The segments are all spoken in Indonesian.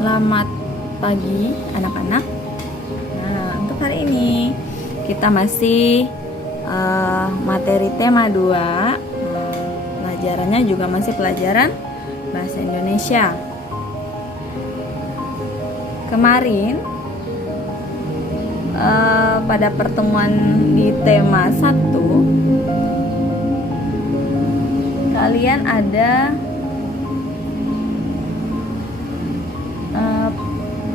Selamat pagi anak-anak. Nah, untuk hari ini kita masih materi tema 2. Pelajarannya juga masih pelajaran bahasa Indonesia. Kemarin pada pertemuan di tema 1 kalian ada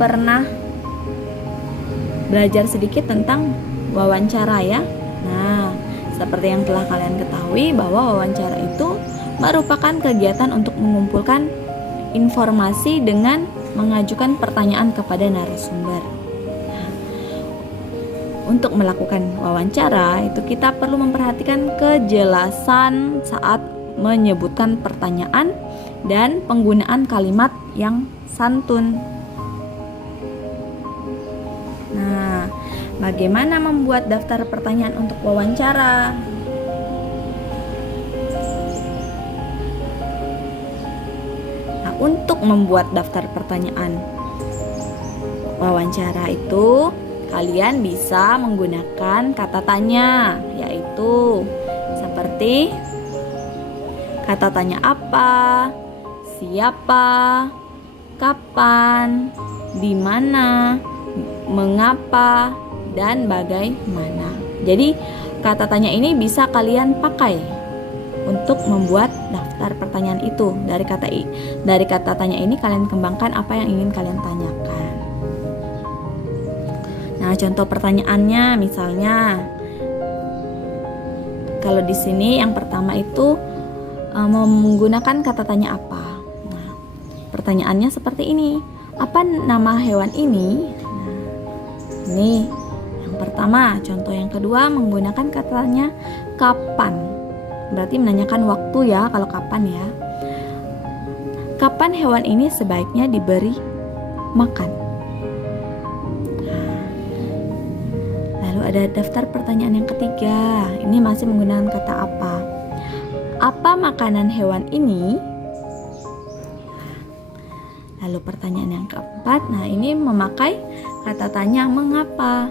pernah belajar sedikit tentang wawancara ya. Nah, seperti yang telah kalian ketahui bahwa wawancara itu merupakan kegiatan untuk mengumpulkan informasi dengan mengajukan pertanyaan kepada narasumber. Nah, untuk melakukan wawancara itu kita perlu memperhatikan kejelasan saat menyebutkan pertanyaan dan penggunaan kalimat yang santun. Nah, bagaimana membuat daftar pertanyaan untuk wawancara? Nah, untuk membuat daftar pertanyaan wawancara itu, kalian bisa menggunakan kata tanya, yaitu seperti kata tanya apa, siapa, kapan, di mana, mengapa, dan bagaimana. Jadi kata tanya ini bisa kalian pakai untuk membuat daftar pertanyaan itu. Dari kata tanya ini kalian kembangkan apa yang ingin kalian tanyakan. Nah, contoh pertanyaannya misalnya kalau di sini yang pertama itu menggunakan kata tanya apa. Nah, pertanyaannya seperti ini. Apa nama hewan ini? Ini yang pertama. Contoh yang kedua menggunakan katanya kapan. Berarti menanyakan waktu ya kalau kapan ya. Kapan hewan ini sebaiknya diberi makan? Lalu ada daftar pertanyaan yang ketiga. Ini masih menggunakan kata apa. Apa makanan hewan ini? Lalu pertanyaan yang keempat, nah ini memakai kata tanya mengapa.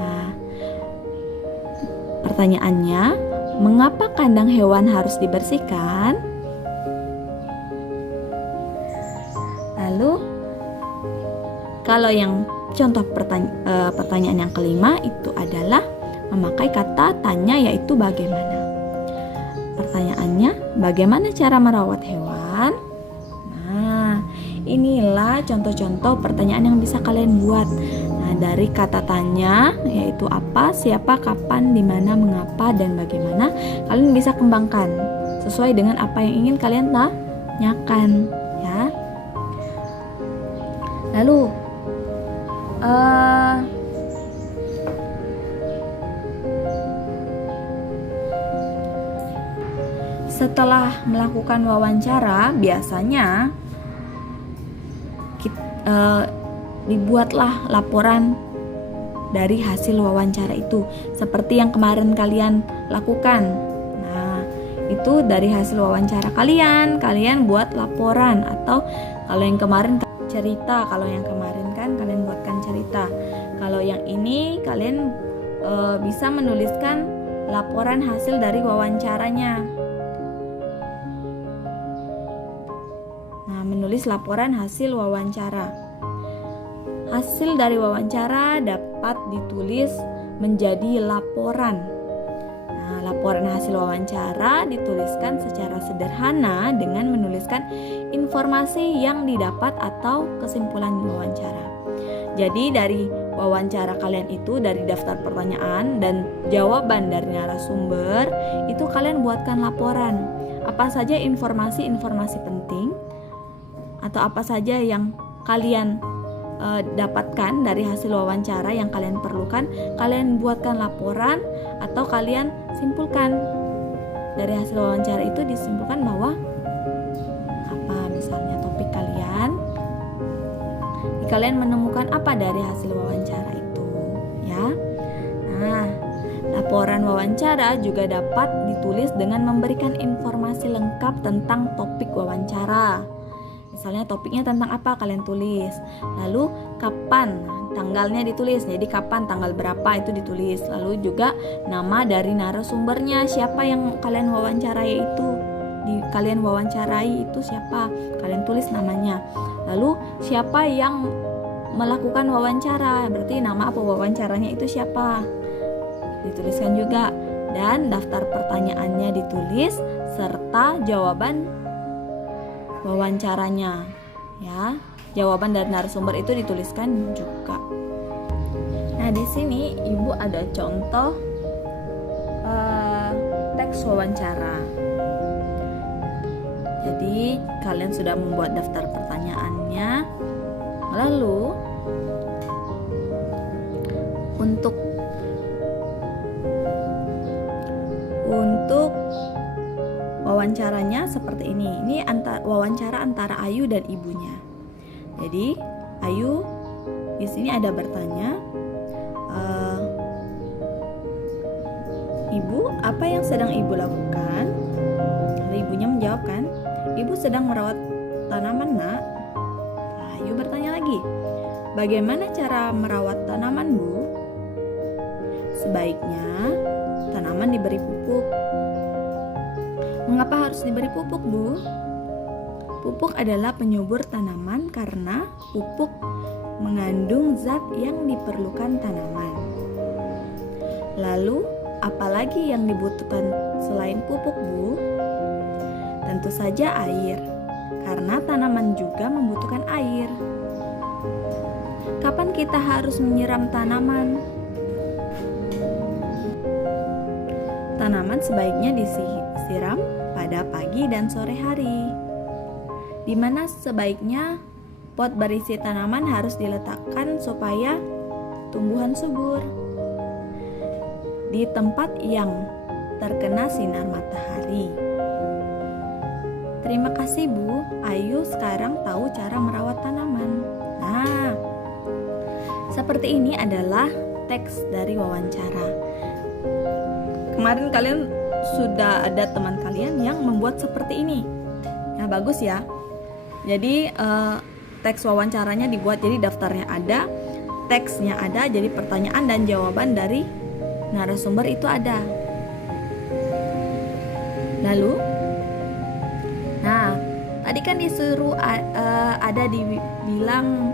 Nah, pertanyaannya, mengapa kandang hewan harus dibersihkan? Lalu, kalau yang contoh pertanyaan yang kelima itu adalah memakai kata tanya yaitu bagaimana. Pertanyaannya, bagaimana cara merawat hewan? Nah, inilah contoh-contoh pertanyaan yang bisa kalian buat. Nah, dari kata tanya yaitu apa, siapa, kapan, di mana, mengapa, dan bagaimana, kalian bisa kembangkan sesuai dengan apa yang ingin kalian tanyakan, ya. Lalu setelah melakukan wawancara, biasanya dibuatlah laporan dari hasil wawancara itu, seperti yang kemarin kalian lakukan. Nah, itu dari hasil wawancara kalian buat laporan, atau kalau yang kemarin cerita, kalau yang kemarin kan kalian buatkan cerita. Kalau yang ini kalian bisa menuliskan laporan hasil dari wawancaranya. Nah, menulis laporan hasil wawancara. Hasil dari wawancara dapat ditulis menjadi laporan. Nah, laporan hasil wawancara dituliskan secara sederhana dengan menuliskan informasi yang didapat atau kesimpulan wawancara. Jadi dari wawancara kalian itu, dari daftar pertanyaan dan jawaban dari narasumber, itu kalian buatkan laporan. Apa saja informasi-informasi penting atau apa saja yang kalian dapatkan dari hasil wawancara yang kalian perlukan, kalian buatkan laporan atau kalian simpulkan. Dari hasil wawancara itu disimpulkan bahwa apa misalnya topik kalian menemukan apa dari hasil wawancara itu, ya. Nah, laporan wawancara juga dapat ditulis dengan memberikan informasi lengkap tentang topik wawancara. Misalnya topiknya tentang apa kalian tulis. Lalu kapan, tanggalnya ditulis. Jadi kapan, tanggal berapa itu ditulis. Lalu juga nama dari narasumbernya, siapa yang kalian wawancarai itu. Kalian wawancarai itu siapa, kalian tulis namanya. Lalu siapa yang melakukan wawancara, berarti nama pewawancaranya itu siapa, dituliskan juga. Dan daftar pertanyaannya ditulis serta jawaban wawancaranya, ya. Jawaban dari narasumber itu dituliskan juga. Nah, di sini Ibu ada contoh teks wawancara. Jadi kalian sudah membuat daftar pertanyaannya. Lalu untuk wawancaranya seperti ini. Ini wawancara antara Ayu dan ibunya. Jadi Ayu di sini ada bertanya, Ibu, apa yang sedang Ibu lakukan? Lalu ibunya menjawabkan, Ibu sedang merawat tanaman, Nak. Ayu bertanya lagi, bagaimana cara merawat tanaman, Bu? Sebaiknya tanaman diberi pupuk. Mengapa harus diberi pupuk, Bu? Pupuk adalah penyubur tanaman karena pupuk mengandung zat yang diperlukan tanaman. Lalu, apalagi yang dibutuhkan selain pupuk, Bu? Tentu saja air, karena tanaman juga membutuhkan air. Kapan kita harus menyiram tanaman? Tanaman sebaiknya disiram pada pagi dan sore hari. Di mana sebaiknya pot berisi tanaman harus diletakkan supaya tumbuhan subur. Di tempat yang terkena sinar matahari. Terima kasih, Bu. Ayu sekarang tahu cara merawat tanaman. Nah, seperti ini adalah teks dari wawancara. Kemarin kalian sudah ada teman kalian yang membuat seperti ini. Nah, bagus ya. Jadi teks wawancaranya dibuat, jadi daftarnya ada, teksnya ada, jadi pertanyaan dan jawaban dari narasumber itu ada. Lalu, nah tadi kan disuruh ada dibilang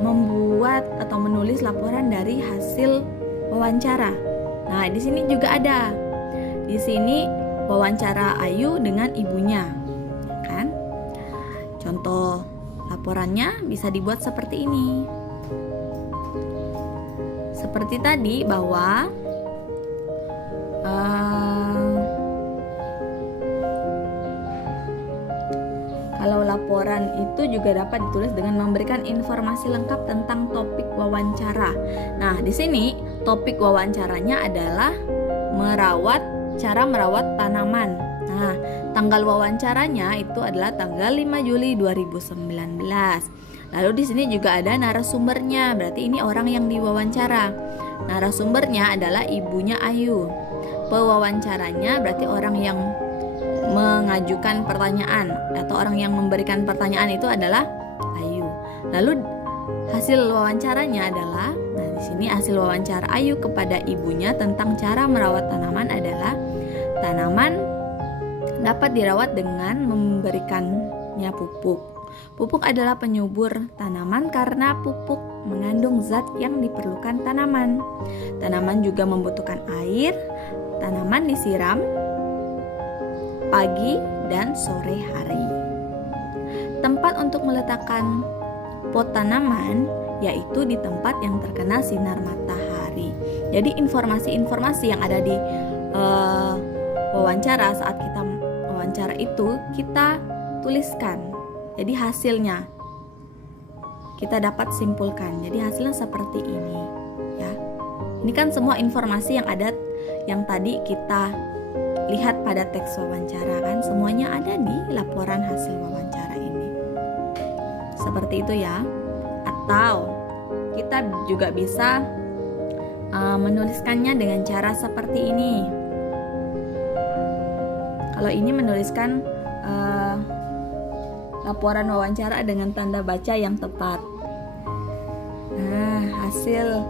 membuat atau menulis laporan dari hasil wawancara. Nah, di sini juga ada. Di sini wawancara Ayu dengan ibunya, kan? Contoh laporannya bisa dibuat seperti ini. Seperti tadi bahwa kalau laporan itu juga dapat ditulis dengan memberikan informasi lengkap tentang topik wawancara. Nah, di sini topik wawancaranya adalah cara merawat tanaman. Nah, tanggal wawancaranya itu adalah tanggal 5 Juli 2019. Lalu di sini juga ada narasumbernya, berarti ini orang yang diwawancara. Narasumbernya adalah ibunya Ayu. Pewawancaranya berarti orang yang mengajukan pertanyaan atau orang yang memberikan pertanyaan itu adalah Ayu. Lalu hasil wawancaranya adalah, nah di sini hasil wawancara Ayu kepada ibunya tentang cara merawat tanaman adalah tanaman dapat dirawat dengan memberikannya pupuk. Pupuk adalah penyubur tanaman karena pupuk mengandung zat yang diperlukan tanaman. Tanaman juga membutuhkan air. Tanaman disiram pagi dan sore hari. Tempat untuk meletakkan pot tanaman yaitu di tempat yang terkena sinar matahari. Jadi informasi-informasi yang ada di wawancara, saat kita wawancara itu kita tuliskan. Jadi hasilnya kita dapat simpulkan. Jadi hasilnya seperti ini, ya. Ini kan semua informasi yang ada, yang tadi kita lihat pada teks wawancara, kan semuanya ada di laporan hasil wawancara ini. Seperti itu ya. Atau kita juga bisa menuliskannya dengan cara seperti ini. Kalau ini menuliskan laporan wawancara dengan tanda baca yang tepat. Nah, hasil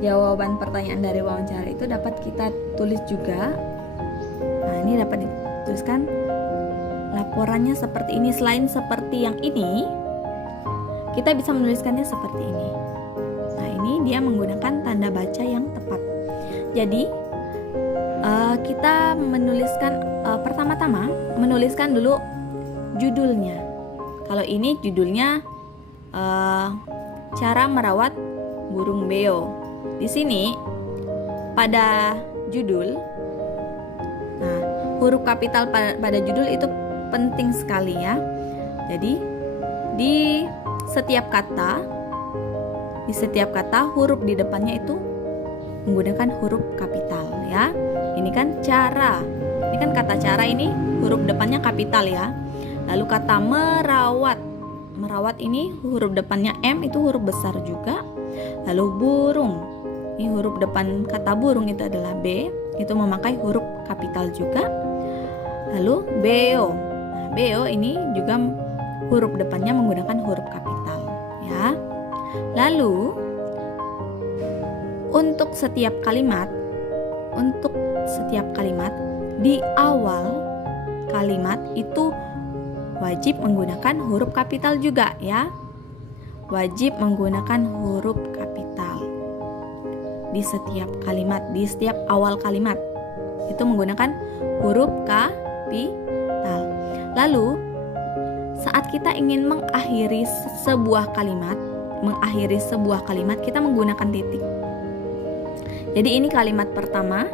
jawaban pertanyaan dari wawancara itu dapat kita tulis juga. Nah, ini dapat dituliskan laporannya seperti ini. Selain seperti yang ini, kita bisa menuliskannya seperti ini. Nah, ini dia menggunakan tanda baca yang tepat. Jadi, kita menuliskan pertama-tama menuliskan dulu judulnya. Kalau ini judulnya cara merawat burung beo. Di sini pada judul, nah, huruf kapital pada judul itu penting sekali ya. Jadi di setiap kata huruf di depannya itu menggunakan huruf kapital ya. Ini kan cara. Ini kan kata cara, ini huruf depannya kapital ya. Lalu kata merawat. Merawat ini huruf depannya M, itu huruf besar juga. Lalu burung. Ini huruf depan kata burung itu adalah B, itu memakai huruf kapital juga. Lalu beo. Nah, beo ini juga huruf depannya menggunakan huruf kapital ya. Lalu untuk setiap kalimat di awal kalimat itu wajib menggunakan huruf kapital juga ya. Wajib menggunakan huruf kapital di setiap kalimat, di setiap awal kalimat itu menggunakan huruf kapital. Lalu saat kita ingin mengakhiri sebuah kalimat kita menggunakan titik. Jadi ini kalimat pertama.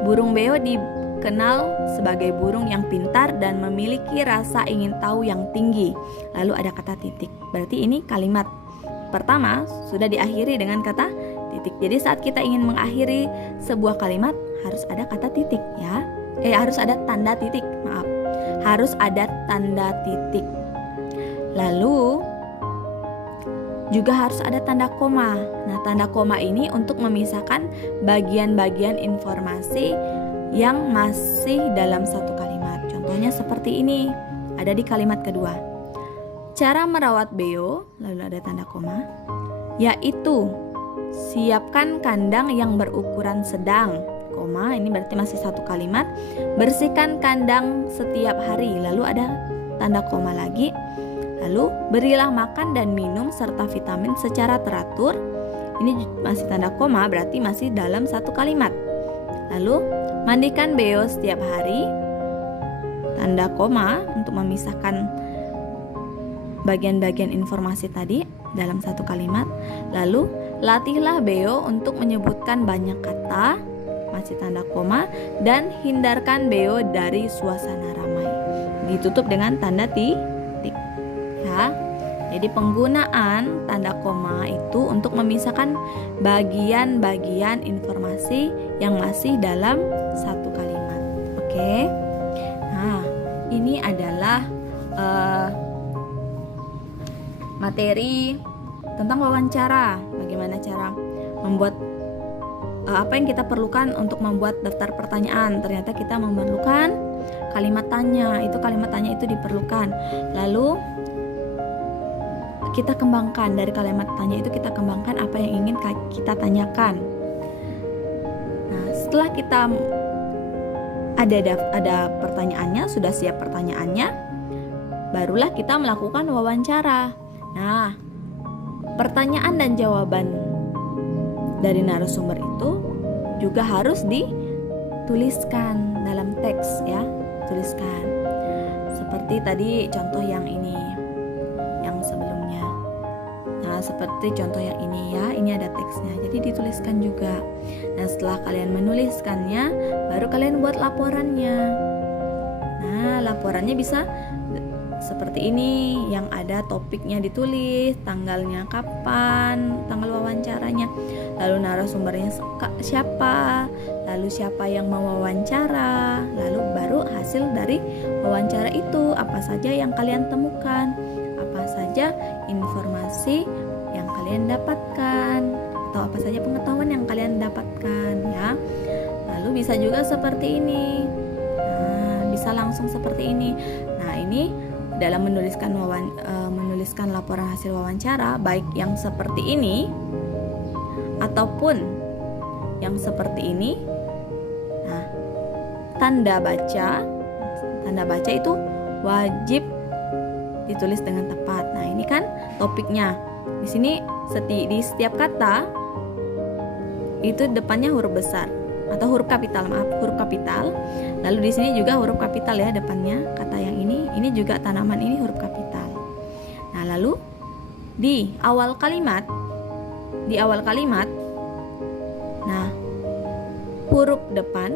Burung beo dikenal sebagai burung yang pintar dan memiliki rasa ingin tahu yang tinggi. Lalu ada kata titik. Berarti ini kalimat pertama sudah diakhiri dengan kata titik. Jadi saat kita ingin mengakhiri sebuah kalimat harus ada kata titik ya. Harus ada tanda titik, maaf. Harus ada tanda titik. Lalu juga harus ada tanda koma. Nah, tanda koma ini untuk memisahkan bagian-bagian informasi yang masih dalam satu kalimat. Contohnya seperti ini, ada di kalimat kedua. Cara merawat beo, lalu ada tanda koma, yaitu siapkan kandang yang berukuran sedang, koma, ini berarti masih satu kalimat. Bersihkan kandang setiap hari, lalu ada tanda koma lagi. Lalu berilah makan dan minum serta vitamin secara teratur. Ini masih tanda koma, berarti masih dalam satu kalimat. Lalu mandikan beo setiap hari. Tanda koma untuk memisahkan bagian-bagian informasi tadi dalam satu kalimat. Lalu latihlah beo untuk menyebutkan banyak kata, masih tanda koma, dan hindarkan beo dari suasana ramai. Ditutup dengan tanda titik. Ya, jadi penggunaan tanda koma itu untuk memisahkan bagian-bagian informasi yang masih dalam satu kalimat. Oke. Nah, ini adalah materi tentang wawancara. Bagaimana cara membuat apa yang kita perlukan untuk membuat daftar pertanyaan. Ternyata kita memerlukan kalimat tanya. Itu kalimat tanya itu diperlukan. Lalu kita kembangkan dari kalimat tanya itu, kita kembangkan apa yang ingin kita tanyakan. Nah, setelah kita ada pertanyaannya, sudah siap pertanyaannya, barulah kita melakukan wawancara. Nah, pertanyaan dan jawaban dari narasumber itu juga harus dituliskan dalam teks ya, tuliskan. Seperti tadi contoh yang ini, yang sebelumnya. Nah, seperti contoh yang ini ya, ini ada teksnya, jadi dituliskan juga. Nah, setelah kalian menuliskannya, baru kalian buat laporannya. Nah, laporannya bisa seperti ini, yang ada topiknya ditulis, tanggalnya kapan, tanggal wawancaranya, lalu narasumbernya siapa, lalu siapa yang mewawancara, lalu baru hasil dari wawancara itu, apa saja yang kalian temukan, apa saja informasi yang kalian dapatkan, atau apa saja pengetahuan yang kalian dapatkan ya. Lalu bisa juga seperti ini. Nah, bisa langsung seperti ini. Nah, ini dalam menuliskan laporan hasil wawancara, baik yang seperti ini ataupun yang seperti ini. Nah, tanda baca itu wajib ditulis dengan tepat. Nah, ini kan topiknya. Di sini di setiap kata itu depannya huruf besar atau huruf kapital, Lalu di sini juga huruf kapital ya depannya. Kata yang ini juga tanaman ini huruf kapital. Nah, lalu di awal kalimat, nah, huruf depan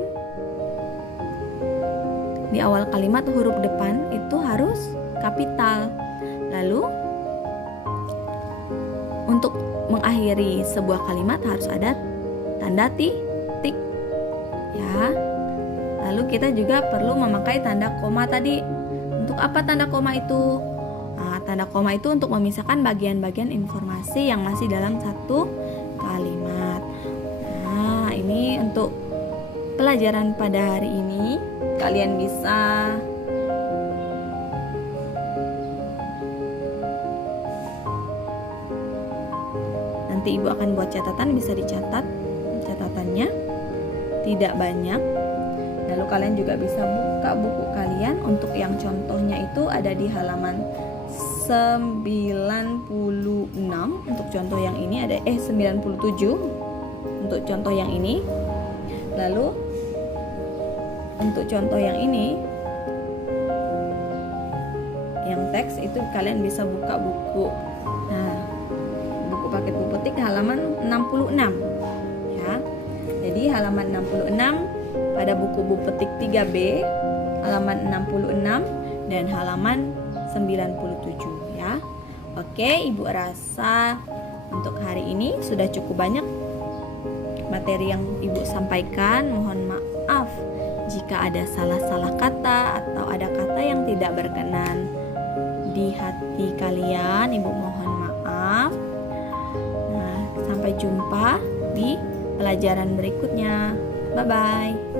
di awal kalimat huruf depan itu harus kapital. Lalu untuk mengakhiri sebuah kalimat harus ada tanda titik ya. Lalu kita juga perlu memakai tanda koma tadi. Untuk apa tanda koma itu? Nah, tanda koma itu untuk memisahkan bagian-bagian informasi yang masih dalam satu kalimat. Nah, ini untuk pelajaran pada hari ini. Kalian bisa nanti Ibu akan buat catatan, bisa dicatat catatannya, tidak banyak. Lalu kalian juga bisa buka buku kalian. Untuk yang contohnya itu ada di halaman 96. Untuk contoh yang ini ada 97 untuk contoh yang ini. Lalu untuk contoh yang ini, yang teks itu kalian bisa buka buku. Nah, buku paket buku petik halaman 66 ya. Jadi halaman 66 pada buku petik 3B, halaman 66 dan halaman 97 ya. Oke, Ibu rasa untuk hari ini sudah cukup banyak materi yang Ibu sampaikan. Mohon maaf jika ada salah-salah kata atau ada kata yang tidak berkenan di hati kalian, Ibu mohon maaf. Nah, sampai jumpa di pelajaran berikutnya. Bye-bye.